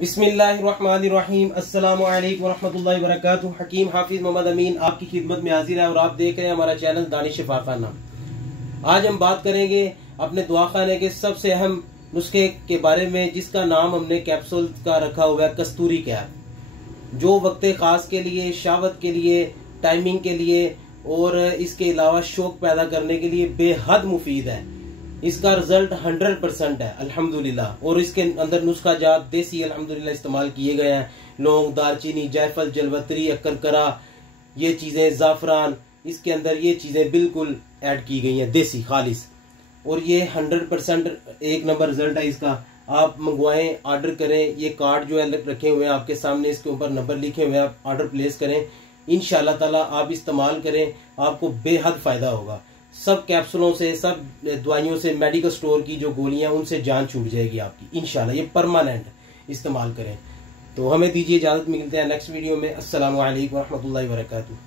बिस्मिल्लाहिर्रहमानिर्रहीम अस्सलामु अलैकुम वरहमतुल्लाहि वबरकातुहू। हकीम हाफिज मोहम्मद अमीन आपकी खिदमत में हाजिर है और आप देख रहे हैं हमारा चैनल दानिश शिफाखाना। आज हम बात करेंगे अपने दुआखाने के सबसे अहम नुस्खे के बारे में, जिसका नाम हमने कैप्सूल का रखा हुआ है कस्तूरी कैप, जो वक्त खास के लिए, शावत के लिए, टाइमिंग के लिए और इसके अलावा शौक पैदा करने के लिए बेहद मुफीद है। इसका रिजल्ट 100% है अल्हम्दुलिल्लाह। और इसके अंदर नुस्खा जात देसी अल्हम्दुलिल्लाह इस्तेमाल किए गए हैं। लौंग, दालचीनी, जायफल, जलवतरी, अक्करकरा, ये चीजें, जाफरान, इसके अंदर ये चीजें बिल्कुल ऐड की गई हैं देसी खालिस। और ये 100% एक नंबर रिजल्ट है इसका। आप मंगवाएं, ऑर्डर करें। ये कार्ड जो है रखे हुए हैं आपके सामने, इसके ऊपर नंबर लिखे हुए हैं, आप ऑर्डर प्लेस करें। इंशाअल्लाह ताला आप इस्तेमाल करें, आपको बेहद फायदा होगा। सब कैप्सूलों से, सब दवाइयों से, मेडिकल स्टोर की जो गोलियां, उनसे जान छूट जाएगी आपकी इंशाल्लाह। ये परमानेंट इस्तेमाल करें। तो हमें दीजिए इजाजत, मिलते हैं नेक्स्ट वीडियो में। अस्सलामु अलैकुम वरहमतुल्लाहि वबरकातुहू।